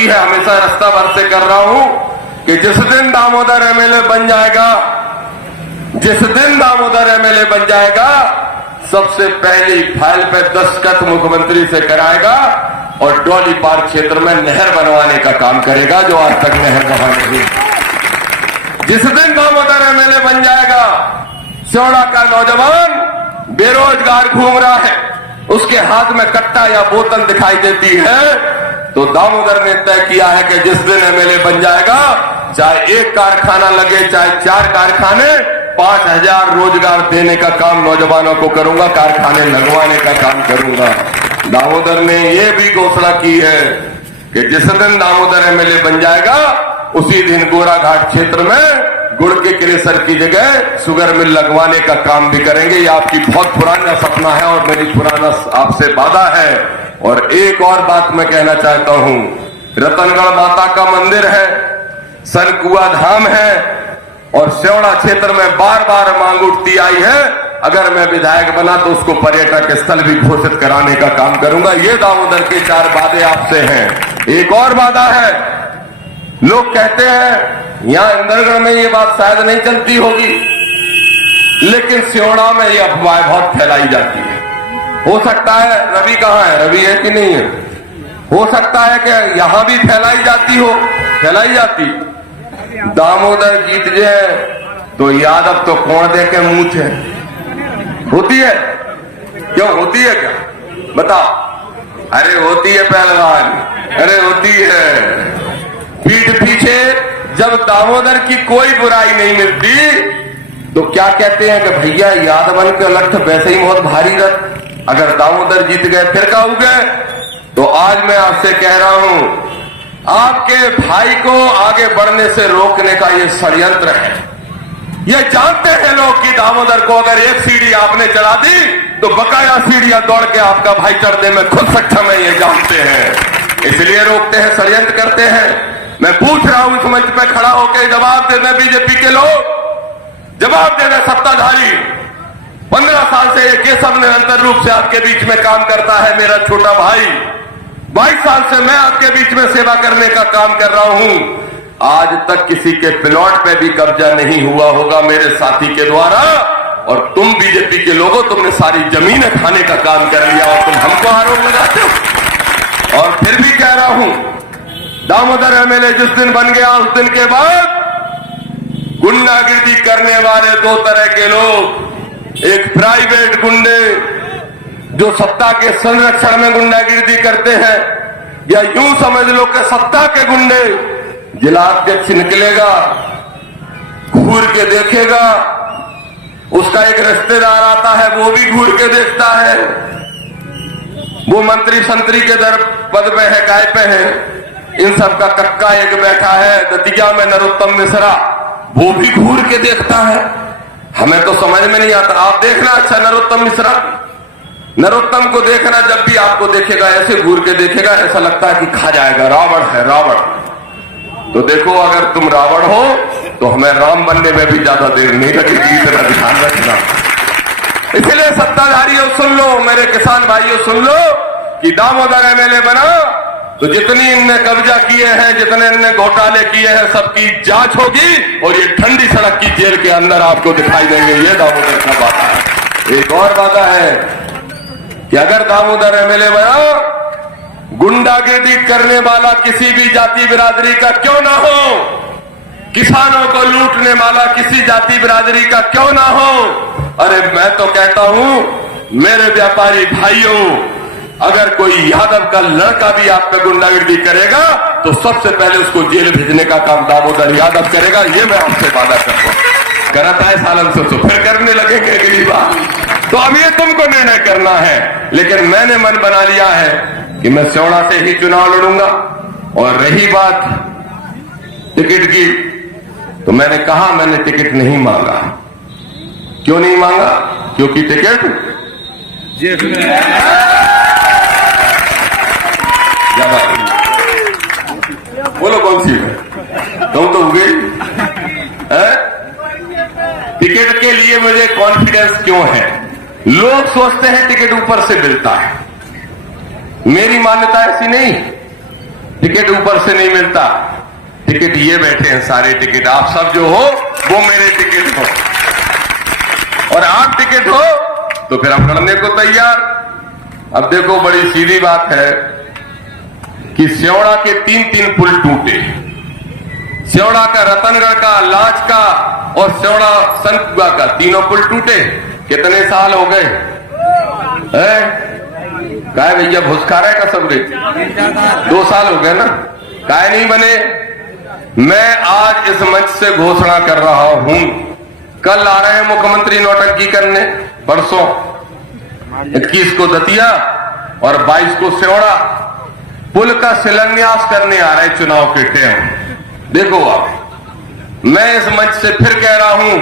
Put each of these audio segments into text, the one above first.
की है, हमेशा रास्ता भर से कर रहा हूं कि जिस दिन दामोदर एमएलए बन जाएगा, जिस दिन दामोदर एमएलए बन जाएगा, सबसे पहली फाइल पे दस्तखत मुख्यमंत्री से कराएगा और डोली पार्क क्षेत्र में नहर बनवाने का काम करेगा, जो आज तक नहर बना नहीं। जिस दिन दामोदर एमएलए बन जाएगा, सेवड़ा का नौजवान बेरोजगार घूम रहा है, उसके हाथ में कट्टा या बोतल दिखाई देती है, तो दामोदर ने तय किया है कि जिस दिन एमएलए बन जाएगा, चाहे एक कारखाना लगे चाहे 4 कारखाने, 5,000 रोजगार देने का काम नौजवानों को करूंगा, कारखाने लगवाने का काम करूंगा। दामोदर ने यह भी घोषणा की है कि जिस दिन दामोदर एमएलए बन जाएगा, उसी दिन गोराघाट क्षेत्र में गुड़ के क्रेशर की जगह शुगर मिल लगवाने का काम भी करेंगे। ये आपकी बहुत पुराना सपना है और मेरी पुराना आपसे वादा है। और एक और बात मैं कहना चाहता हूं, रतनगढ़ माता का मंदिर है, सनकुआ धाम है और सेवड़ा क्षेत्र में बार बार मांग उठती आई है, अगर मैं विधायक बना तो उसको पर्यटक स्थल भी घोषित कराने का काम करूंगा। ये दामोदर के 4 वादे आपसे हैं। एक और वादा है, लोग कहते हैं यहां इंदरगढ़ में ये बात शायद नहीं चलती होगी, लेकिन सेवड़ा में ये अफवाह बहुत फैलाई जाती है। हो सकता है, रवि कहां है, रवि है कि नहीं है, हो सकता है कि यहां भी फैलाई जाती हो, फैलाई जाती। दामोदर जीत जाए तो यादव तो कौन दे के मुंह थे, होती है क्यों, होती है क्या बताओ? अरे होती है पहलवान, अरे होती है। पीठ पीछे जब दामोदर की कोई बुराई नहीं मिलती तो क्या कहते हैं कि भैया यादवन के लठ वैसे ही बहुत भारी रथ, अगर दामोदर जीत गए फिर क्या हो गए? तो आज मैं आपसे कह रहा हूं, आपके भाई को आगे बढ़ने से रोकने का ये षड्यंत्र है। ये जानते हैं लोग कि दामोदर को अगर एक सीढ़ी आपने चढ़ा दी तो बकाया सीढ़ियां दौड़ के आपका भाई चढ़ने में खुद सक्षम है, ये जानते हैं, इसलिए रोकते हैं, षड्यंत्र करते हैं। मैं पूछ रहा हूं इस मंच पे खड़ा होकर, जवाब दे दें बीजेपी के लोग, जवाब दे दें सत्ताधारी। 15 साल से ये केशव निरंतर रूप से आपके बीच में काम करता है, मेरा छोटा भाई। 22 साल से मैं आपके बीच में सेवा करने का काम कर रहा हूं। आज तक किसी के प्लॉट पे भी कब्जा नहीं हुआ होगा मेरे साथी के द्वारा, और तुम बीजेपी के लोगों, तुमने सारी जमीनें खाने का काम कर लिया और तुम हमको आरोप लगाते हो। और फिर भी कह रहा हूं, दामोदर एमएलए जिस दिन बन गया, उस दिन के बाद गुंडागिर्दी करने वाले 2 तरह के लोग, एक प्राइवेट गुंडे जो सत्ता के संरक्षण में गुंडागिर्दी करते हैं, या यूं समझ लो कि सत्ता के गुंडे, जिला अध्यक्ष निकलेगा, घूर के देखेगा, उसका एक रिश्तेदार आता है वो भी घूर के देखता है, वो मंत्री संतरी के दर पद पे है, काय पे है, इन सब का कक्का एक बैठा है दतिया में, नरोत्तम मिश्रा, वो भी घूर के देखता है। हमें तो समझ में नहीं आता। आप देखना, अच्छा नरोत्तम मिश्रा, नरोत्तम को देखना, जब भी आपको देखेगा ऐसे घूर के देखेगा, ऐसा लगता है कि खा जाएगा, रावण है रावण। तो देखो, अगर तुम रावण हो तो हमें राम बनने में भी ज्यादा देर नहीं लगेगी, इतना ध्यान रखना। इसलिए सत्ताधारियों सुन लो, मेरे किसान भाइयों सुन लो कि दामोदर एमएलए बना तो जितनी इनने कब्जा किए हैं, जितने इनने घोटाले किए हैं, सबकी जांच होगी और ये ठंडी सड़क की जेल के अंदर आपको दिखाई देंगे। ये दामोदर का वादा है। एक और वादा है कि अगर दामोदर एमएलए बना, गुंडागिर्दी करने वाला किसी भी जाति बिरादरी का क्यों ना हो, किसानों को लूटने वाला किसी जाति बिरादरी का क्यों ना हो, अरे मैं तो कहता हूं मेरे व्यापारी भाइयों, अगर कोई यादव का लड़का भी आप पे गुंडागिर्दी करेगा तो सबसे पहले उसको जेल भेजने का काम दामोदर यादव करेगा। ये मैं आपसे वादा करता हूं। करता है सालन से तो फिर करने लगेंगे अगली बार। तो अब ये तुमको निर्णय करना है, लेकिन मैंने मन बना लिया है कि मैं सेवड़ा से ही चुनाव लड़ूंगा। और रही बात टिकट की, तो मैंने कहा मैंने टिकट नहीं मांगा। क्यों नहीं मांगा? क्योंकि टिकट ज्यादा। बोलो कौन सी है? तुम तो हो गई। टिकट के लिए मुझे कॉन्फिडेंस क्यों है? लोग सोचते हैं टिकट ऊपर से मिलता है, मेरी मान्यता ऐसी नहीं। टिकट ऊपर से नहीं मिलता, टिकट ये बैठे हैं सारे टिकट, आप सब जो हो वो मेरे टिकट हो, और आप टिकट हो तो फिर हम लड़ने को तैयार। अब देखो बड़ी सीधी बात है कि स्योड़ा के 3 पुल टूटे, स्योड़ा का, रतनगढ़ का, लाज का और स्योड़ा सनकुआ का, तीनों पुल टूटे। कितने साल हो गए काय भैया, भुसखारा का सब रे 2 साल हो गए ना, काय नहीं बने। मैं आज इस मंच से घोषणा कर रहा हूं, कल आ रहे हैं मुख्यमंत्री नौटंकी करने, परसों 21 को दतिया और 22 को स्योड़ा पुल का शिलान्यास करने आ रहे चुनाव के टाइम। देखो आप, मैं इस मंच से फिर कह रहा हूं,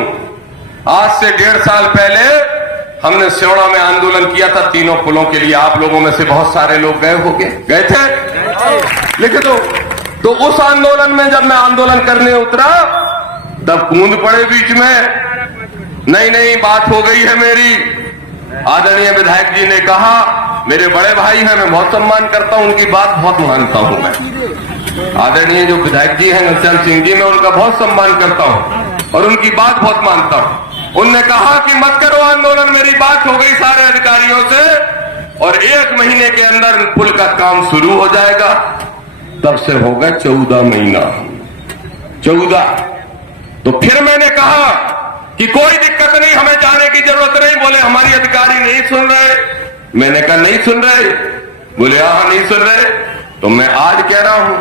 आज से 1.5 साल पहले हमने स्योड़ा में आंदोलन किया था तीनों पुलों के लिए। आप लोगों में से बहुत सारे लोग गए थे, लिख दो। तो उस आंदोलन में जब मैं आंदोलन करने उतरा तब कूद पड़े बीच में, नहीं बात हो गई है मेरी। आदरणीय विधायक जी ने कहा, मेरे बड़े भाई हैं, मैं बहुत सम्मान करता हूं, उनकी बात बहुत मानता हूं मैं। आदरणीय जो विधायक जी हैं घनश्याम सिंह जी, मैं उनका बहुत सम्मान करता हूं और उनकी बात बहुत मानता हूं। उनने कहा कि मत करो आंदोलन, मेरी बात हो गई सारे अधिकारियों से और 1 महीने के अंदर पुल का काम शुरू हो जाएगा। तब से होगा 14 महीना, 14। तो फिर मैंने कहा कि कोई दिक्कत नहीं, हमें जाने की जरूरत नहीं। बोले हमारी अधिकारी नहीं सुन रहे। मैंने कहा नहीं सुन रहे? बोले हाँ नहीं सुन रहे। तो मैं आज कह रहा हूं,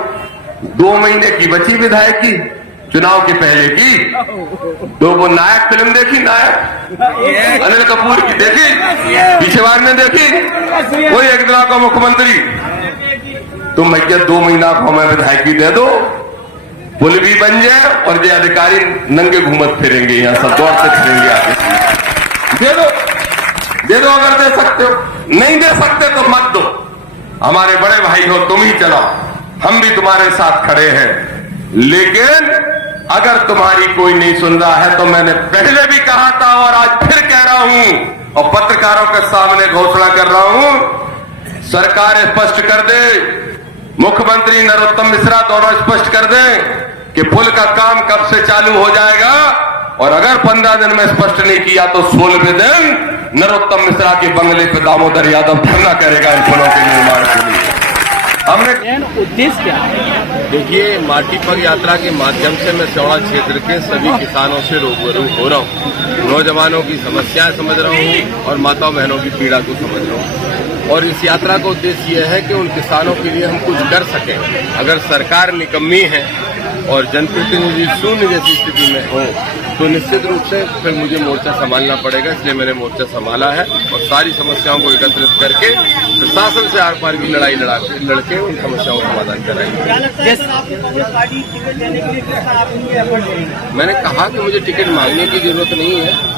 2 महीने की बची विधायक की, चुनाव के पहले की, तो वो नायक फिल्म देखी, नायक अनिल कपूर की देखी, पीछे बार में देखी, कोई एक दिना का मुख्यमंत्री। तुम भैया 2 महीना को हमें विधायकी दे दो, पुल भी बन जाए और जो अधिकारी नंगे घूमत फिरेंगे, यहां सब दौड़ते फिरेंगे आगे। दे दो अगर दे सकते हो, नहीं दे सकते तो मत दो। हमारे बड़े भाई हो, तुम ही चलाओ, हम भी तुम्हारे साथ खड़े हैं। लेकिन अगर तुम्हारी कोई नहीं सुन रहा है तो मैंने पहले भी कहा था और आज फिर कह रहा हूं और पत्रकारों के सामने घोषणा कर रहा हूं, सरकार स्पष्ट कर दे, मुख्यमंत्री नरोत्तम मिश्रा दोनों स्पष्ट कर दें कि पुल का काम कब से चालू हो जाएगा। और अगर 15 दिन में स्पष्ट नहीं किया तो 16वें दिन नरोत्तम मिश्रा के बंगले पे दामोदर यादव धरना करेगा इन पुलों के निर्माण के लिए। हमने उद्देश्य क्या है? देखिए, माटी पर यात्रा के माध्यम से मैं स्योड़ा क्षेत्र के सभी किसानों से रूबरू हो रहा हूँ, नौजवानों की समस्याएं समझ रहा हूँ और माताओं बहनों की पीड़ा को समझ रहा हूँ। और इस यात्रा का उद्देश्य यह है कि उन किसानों के लिए हम कुछ कर सकें। अगर सरकार निकम्मी है और जनप्रतिनिधि शून्य जैसी स्थिति में हो तो निश्चित रूप से फिर मुझे मोर्चा संभालना पड़ेगा। इसलिए मैंने मोर्चा संभाला है और सारी समस्याओं को एकत्रित करके प्रशासन से आर पार की लड़ाई लड़के उन समस्याओं का समाधान कराएंगे। मैंने कहा कि मुझे टिकट मांगने की जरूरत नहीं है।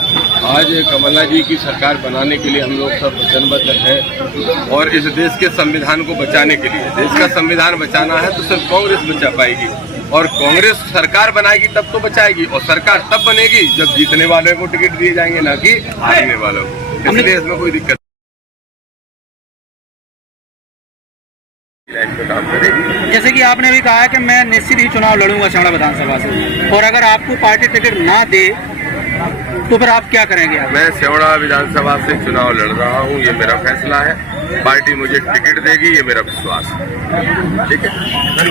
आज कमलनाथ जी की सरकार बनाने के लिए हम लोग सब वचनबद्ध हैं और इस देश के संविधान को बचाने के लिए, देश का संविधान बचाना है तो सिर्फ कांग्रेस बचा पाएगी और कांग्रेस सरकार बनाएगी तब तो बचाएगी। और सरकार तब बनेगी जब जीतने वालों को टिकट दिए जाएंगे, ना कि हारने वालों को। इसलिए इसमें कोई दिक्कत काम करेगी। जैसे कि आपने भी कहा है कि मैं निश्चित ही चुनाव लड़ूंगा स्योड़ा विधानसभा से, और अगर आपको पार्टी टिकट ना दे तो फिर आप क्या करेंगे? मैं स्योड़ा विधानसभा से चुनाव लड़ रहा हूँ, ये मेरा फैसला है। पार्टी मुझे टिकट देगी, ये मेरा विश्वास है। ठीक है।